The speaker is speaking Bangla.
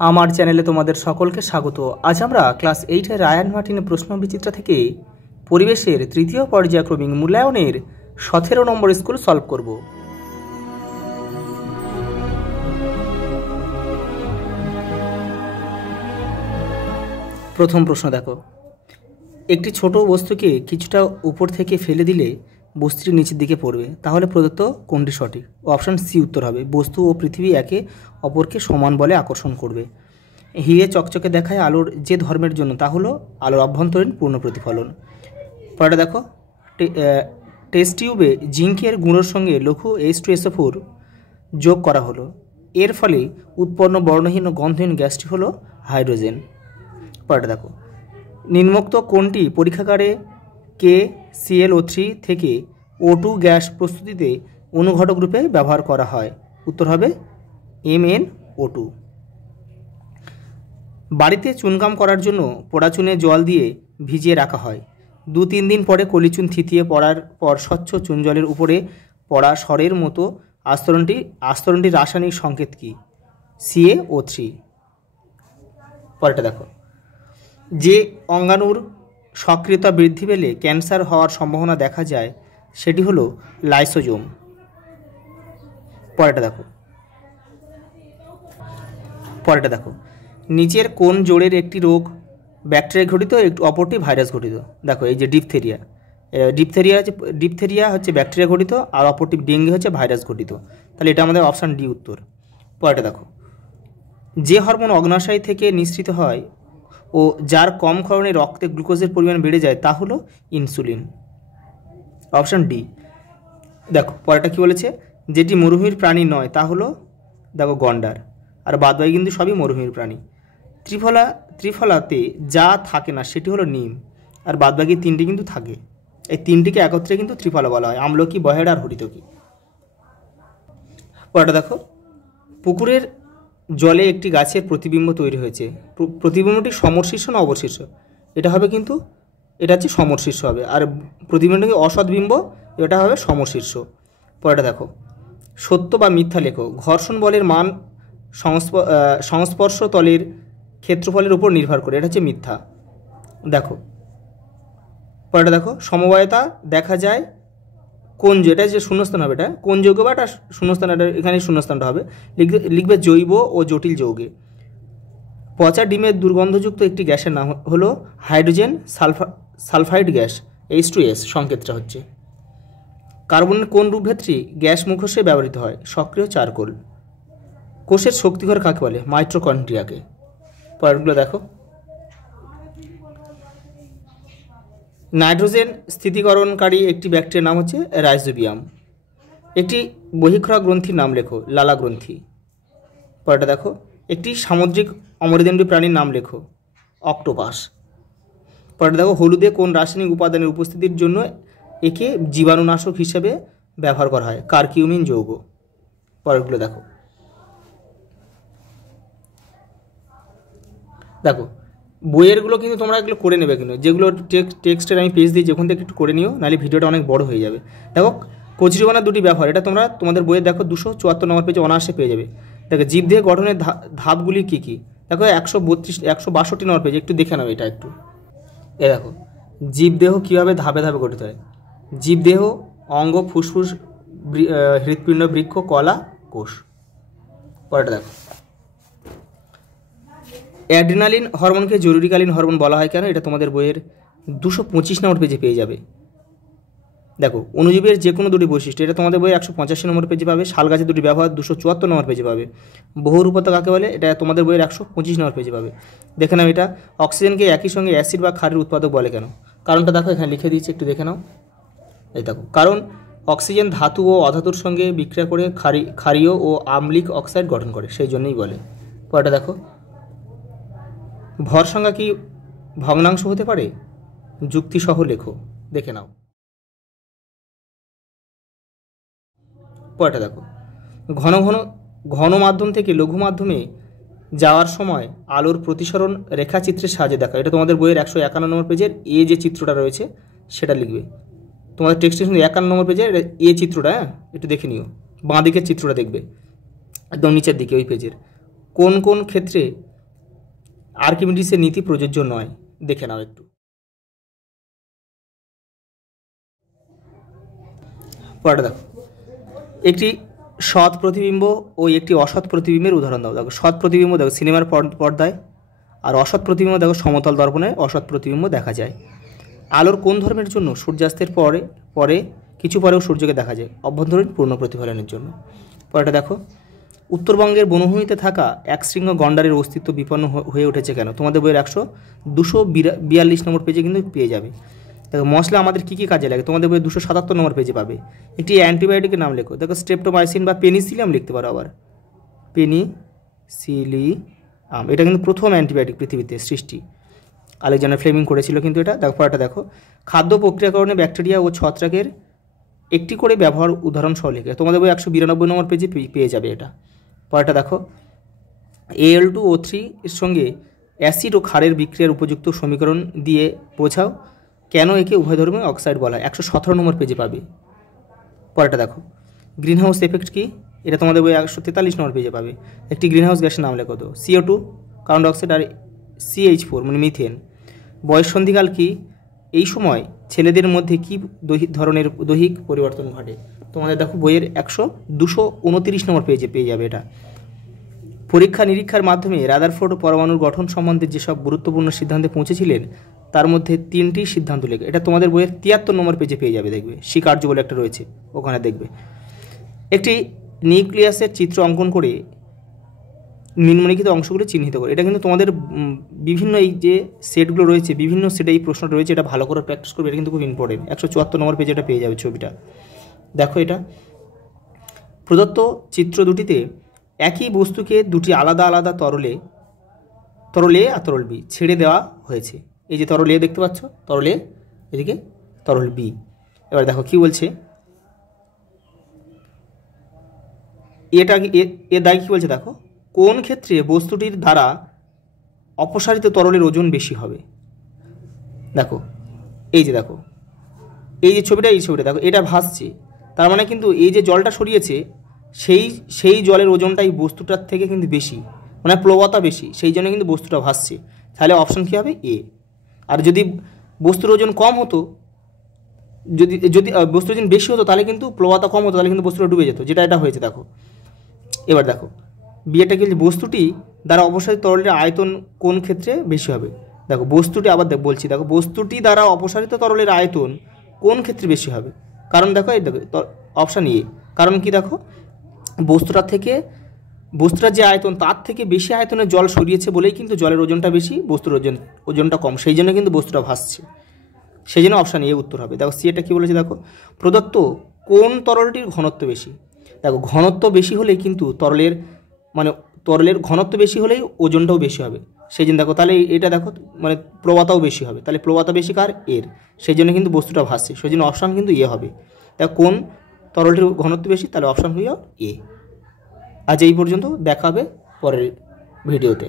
আমার চ্যানেলে তোমাদের সকলকে স্বাগত। আজ আমরা ক্লাস 8 এর রায়ান মার্টিনের প্রশ্নবিচিত্রা থেকে পরিবেশের তৃতীয় পর্যায়ক্রমিক মূল্যায়নের 17 নম্বর স্কুল সলভ করব। প্রথম প্রশ্ন দেখো, একটি ছোট বস্তুকে কিছুটা উপর থেকে ফেলে দিলে বস্তুটি নিচের দিকে পড়বে, তাহলে প্রদত্ত কোনটি সঠিক? অপশন সি উত্তর হবে। বস্তু ও পৃথিবী একে অপরকে সমান বলে আকর্ষণ করবে। হিরে চকচকে দেখায় আলোর যে ধর্মের জন্য, তা হলো আলোর অভ্যন্তরীণ পূর্ণ প্রতিফলন। পরেটা দেখো, টেস্ট টিউবে জিঙ্কের গুঁড়োর সঙ্গে লঘু H2SO4 যোগ করা হলো, এর ফলে উৎপন্ন বর্ণহীন ও গন্ধহীন গ্যাসটি হলো হাইড্রোজেন। পরেটা দেখো, নিম্নোক্ত কোনটি পরীক্ষাগারে KClO3 থেকে O2 গ্যাস প্রস্তুতিতে অনুঘটক রূপে ব্যবহার করা হয়? উত্তর হবে MnO2। বাড়িতে চুনকাম করার জন্য পোড়া চুনে জল দিয়ে ভিজিয়ে রাখা হয়। 2-3 দিন পরে কলিচুন থিতিয়ে পড়ার পর স্বচ্ছ চুন জলের উপরে পড়া স্বরের মতো আস্তরণটি রাসায়নিক সংকেত কি? CaO3। পরেরটা দেখো, যে অঙ্গাণুর সক্রিয়তা বৃদ্ধি পেলে ক্যান্সার হওয়ার সম্ভাবনা দেখা যায় সেটি হলো লাইসোজোম। পরেরটা দেখো, নিচের কোন জোড়ের একটি রোগ ব্যাকটেরিয়া ঘটিত, অপরটি ভাইরাস ঘটিত? দেখো, এই যে ডিপথেরিয়া হচ্ছে ব্যাকটেরিয়া ঘটিত, আর অপরটি ডেঙ্গি হচ্ছে ভাইরাস ঘটিত। তাহলে এটা আমাদের অপশান ডি উত্তর। পরেরটা দেখো, যে হরমোন অগ্নাশয় থেকে নিঃসৃত হয় ও যার কম ক্ষরণে রক্তে গ্লুকোজের পরিমাণ বেড়ে যায় তা হলো ইনসুলিন। Option D. দেখো পরেরটা কী বলেছে, যেটি মরুভূমির প্রাণী নয় তা হলো, দেখো, গন্ডার। আর বাদবাকি কিন্তু সবই মরুভূমির প্রাণী। ত্রিফলাতে যা থাকে না সেটি হলো নিম, আর বাদবাকি তিনটি কিন্তু থাকে। এই তিনটিকে একত্রে কিন্তু ত্রিফলা বলা হয়, আমলকি, বহেড়া আর হরিতকি। পরেরটা দেখো, পুকুরের জলে একটি গাছের প্রতিবিম্ব তৈরি হয়েছে, প্রতিবিম্বটি সমশীর্ষ না অবশীর্ষ? এটা হচ্ছে সমশীর্ষ হবে, আর প্রতিবিম্বটি অসৎবিম্ব, এটা হবে সমশীর্ষ। পরেরটা দেখো, সত্য বা মিথ্যা লেখো। ঘর্ষণ বলের মান সংস্পর্শ তলের ক্ষেত্রফলের উপর নির্ভর করে, এটা হচ্ছে মিথ্যা। দেখো পরেরটা দেখো, সমবায়তা দেখা যায় কোন, এটা যে শূন্যস্থান হবে, এটা কোন যৌগ বা এটা শূন্যস্থান, এটা এখানে শূন্যস্থানটা হবে। লিখবে জৈব ও জটিল যৌগে। পচা ডিমের দুর্গন্ধযুক্ত একটি গ্যাসের নাম হলো হাইড্রোজেন সালফাইড গ্যাস, H2S সংকেতটা হচ্ছে। কার্বনের কোন রূপভেদটি গ্যাস মুখোশে ব্যবহৃত হয়? সক্রিয় চারকোল। কোষের শক্তিঘর কাকে বলে? মাইটোকন্ড্রিয়াকে। পরেরগুলো দেখো, নাইট্রোজেন স্থিতিকরণকারী একটি ব্যাকটেরিয়ার নাম হচ্ছে রাইজোবিয়াম। একটি বহিঃক্ষরক গ্রন্থির নাম লেখো। লালা গ্রন্থি। পরেরটা দেখো, একটি সামুদ্রিক অমেরুদণ্ডী প্রাণীর নাম লেখো। অক্টোপাস। পরেরটা দেখো, হলুদে কোন রাসায়নিক উপাদানের উপস্থিতির জন্য একে জীবাণুনাশক হিসেবে ব্যবহার করা হয়? কারকিউমিন যৌগ। পরেরগুলো দেখো, বইয়েরগুলো কিন্তু তোমরা এগুলো করে নেবে, কিন্তু যেগুলো টেক্সটের আমি পেজ দিই যখন থেকে একটু করে নিও, নাহলে ভিডিওটা অনেক বড় হয়ে যাবে। দেখো, কচুরিপানার দুটি ব্যবহার, এটা তোমরা তোমাদের বইয়ে দেখো 274 নম্বর পেজে অনায়াসে পেয়ে যাবে। দেখো, জীবদেহ গঠনের ধাপগুলি কী কী? দেখো 162 নম্বর পেজে একটু দেখে নাও এটা একটু। দেখো, জীবদেহ কীভাবে ধাপে ধাপে গঠিত হয়। জীবদেহ অঙ্গ, ফুসফুস, হৃৎপিণ্ড, বৃক্ষ, কলা, কোষ। পরেরটা দেখো, অ্যাড্রিনালিন হরমোনকে জরুরিকালীন হরমোন বলা হয় কেন? এটা তোমাদের বইয়ের 225 নম্বর পেজে পেয়ে যাবে। দেখো, অণুজীবের যে কোনো দুটি বৈশিষ্ট্য, এটা তোমাদের বইয়ের 185 নম্বর পেজে পাবে। শাল গাছের দুটি ব্যবহার 274 নম্বর পেজে পাবে। বহুরূপতা কাকে বলে? এটা তোমাদের বইয়ের 125 নম্বর পেজে পাবে। দেখে নাও এটা। অক্সিজেনকে একই সঙ্গে অ্যাসিড বা ক্ষারের উৎপাদক বলে কেন? কারণটা দেখো, এখানে লিখে দিয়েছি, একটু দেখে নাও। এই দেখো, কারণ অক্সিজেন ধাতু ও অধাতুর সঙ্গে বিক্রিয়া করে ক্ষারীয় ও আম্লিক অক্সাইড গঠন করে, সেই জন্যই বলে। পরেরটা দেখো, ভর সংখ্যা কি ভগ্নাংশ হতে পারে? যুক্তিসহ লেখো, দেখে নাও। পরেরটা দেখো, ঘন মাধ্যম থেকে লঘু মাধ্যমে যাওয়ার সময় আলোর প্রতিসরণ রেখাচিত্রের সাহায্যে দেখা। এটা তোমাদের বইয়ের 151 নম্বর পেজের যে চিত্রটা রয়েছে সেটা লিখবে। তোমাদের টেক্সটের 51 নম্বর পেজের চিত্রটা, একটু দেখে নিও। বাঁ দিকের চিত্রটা দেখবে, একদম নিচের দিকে ওই পেজের। কোন কোন ক্ষেত্রে আর্কিমিডিসের নীতি প্রযোজ্য নয়। দেখে নাও একটু। পরেরটা দেখো, একটি সৎ প্রতিবিম্ব ও একটি অসৎ প্রতিবিম্বের উদাহরণ দাও। দেখো সৎ প্রতিবিম্ব দেখো সিনেমার পর্দায়, আর অসৎ প্রতিবিম্ব দেখো সমতল দর্পণে অসৎ প্রতিবিম্ব দেখা যায়। আলোর কোন ধর্মের জন্য সূর্যাস্তের পরে কিছু পরেও সূর্যকে দেখা যায়? অভ্যন্তরীণ পূর্ণ প্রতিফলনের জন্য। পরেরটা দেখো, উত্তরবঙ্গের বনভূমিতে থাকা একশৃঙ্গ গন্ডারের অস্তিত্ব বিপন্ন হয়ে উঠেছে কেন? তোমাদের বইয়ের 242 নম্বর পেজে কিন্তু পেয়ে যাবে। দেখো মশলা আমাদের কী কী কাজে লাগে? তোমাদের বইয়ের 277 নম্বর পেজে পাবে। একটি অ্যান্টিবায়োটিকের নাম লেখো। দেখো স্ট্রেপ্টোমাইসিন বা পেনিসিলিয়াম লিখতে পারো, আবার পেনিসিলিয়াম, এটা কিন্তু প্রথম অ্যান্টিবায়োটিক পৃথিবীতে সৃষ্টি, আলেকজান্ডার ফ্লেমিং করেছিল কিন্তু এটা। দেখো পরেরটা দেখো, খাদ্য প্রক্রিয়াকরণে ব্যাকটেরিয়া ও ছত্রাকের একটি করে ব্যবহার উদাহরণ সহ লেখে। তোমাদের বই 192 নম্বর পেজে পেয়ে যাবে এটা। পরেরটা দেখো, Al2O3 এর সঙ্গে অ্যাসিড ও ক্ষারের বিক্রিয়ার উপযুক্ত সমীকরণ দিয়ে বোঝাও কেন একে উভয়ধর্মী অক্সাইড বলা হয়। 117 নম্বর পেজে পাবে। পরেরটা দেখো, গ্রিনহাউস এফেক্ট কি? এটা তোমাদের বই 143 নম্বর পেজে পাবে। একটি গ্রিনহাউস গ্যাসের নাম লেখো তো। CO2 কার্বন ডাইঅক্সাইড আর CH4 মানে মিথেন। বয়ঃসন্ধিকাল কি? এই সময় ছেলেদের মধ্যে কি ধরনের দৈহিক পরিবর্তন ঘটে? তোমাদের দেখো বইয়ের 229 নম্বর পেজে পেয়ে যাবে এটা। পরীক্ষা নিরীক্ষার মাধ্যমে রাদারফোর্ড পরমাণুর গঠন সম্বন্ধে যেসব গুরুত্বপূর্ণ সিদ্ধান্তে পৌঁছেছিলেন তার মধ্যে 3টি সিদ্ধান্ত লেখে। এটা তোমাদের বইয়ের 73 নম্বর পেজে পেয়ে যাবে, দেখবে স্বীকার্য বলে একটা রয়েছে, ওখানে দেখবে। একটি নিউক্লিয়াসের চিত্র অঙ্কন করে নিম্নলিখিত অংশগুলো চিহ্নিত করে। এটা কিন্তু তোমাদের বিভিন্ন এই যে সেটগুলো রয়েছে, বিভিন্ন সেটে এই প্রশ্নটা রয়েছে, এটা ভালো করে প্র্যাকটিস করবে, এটা কিন্তু খুব ইম্পর্টেন্ট। 174 নম্বর পেজে এটা পেয়ে যাবে ছবিটা। দেখো এটা প্রদত্ত চিত্র দুটিতে একই বস্তুকে দুটি আলাদা আলাদা তরল এ আর তরল বি ছেড়ে দেওয়া হয়েছে। এই যে তরল এ দেখতে পাচ্ছ, তরল এ, এদিকে তরল বি। এবার দেখো কি বলছে, এটা এর দায় কী বলছে দেখো, কোন ক্ষেত্রে বস্তুটির দ্বারা অপসারিত তরলের ওজন বেশি হবে? দেখো এই যে দেখো এই যে ছবিটা, এই ছবিটা দেখো, এটা ভাসছে, তার মানে কিন্তু এই যে জলটা সরিয়েছে সেই জলের ওজনটাই বস্তুটার থেকে কিন্তু বেশি, মানে প্লবতা বেশি, সেই জন্য কিন্তু বস্তুটা ভাসছে। তাহলে অপশন কী হবে? এ। আর যদি বস্তুর ওজন কম হতো, যদি বস্তুর ওজন বেশি হতো তাহলে কিন্তু প্লবতা কম হতো, তাহলে কিন্তু বস্তুটা ডুবে যেত, যেটা এটা হয়েছে দেখো। এবার দেখো বিয়েটা কি, বস্তুটি দ্বারা অপসারিত তরলের আয়তন কোন ক্ষেত্রে বেশি হবে? দেখো বস্তুটি, আবার বলছি, দেখো বস্তুটি দ্বারা অপসারিত তরলের আয়তন কোন ক্ষেত্রে বেশি হবে? কারণ দেখো এই দেখো অপশান এ। কারণ কি দেখো, বস্তুটার যে আয়তন তার থেকে বেশি আয়তনের জল সরিয়েছে বলেই কিন্তু জলের ওজনটা বেশি, বস্তুর ওজনটা কম, সেই জন্য কিন্তু বস্তুটা ভাসছে, সেই জন্য অপশান এ উত্তর হবে। দেখো সি এটা কী বলেছে দেখো, প্রদত্ত কোন তরলটির ঘনত্ব বেশি? দেখো ঘনত্ব বেশি হলেই কিন্তু তরলের ঘনত্ব বেশি হলেই ওজনটাও বেশি হবে, সেই জন্য দেখো তাহলে এটা দেখো মানে প্রবণতাও বেশি হবে, তাহলে প্রবণতা বেশি কার? এর, সেই জন্য কিন্তু বস্তুটা ভাসছে, সেই জন্য অপশান কিন্তু এ হবে। দেখো কোন তরলটির ঘনত্ব বেশি, তাহলে অপশান হয়ে এ। আজ এই পর্যন্ত, দেখা হবে পরের ভিডিওতে।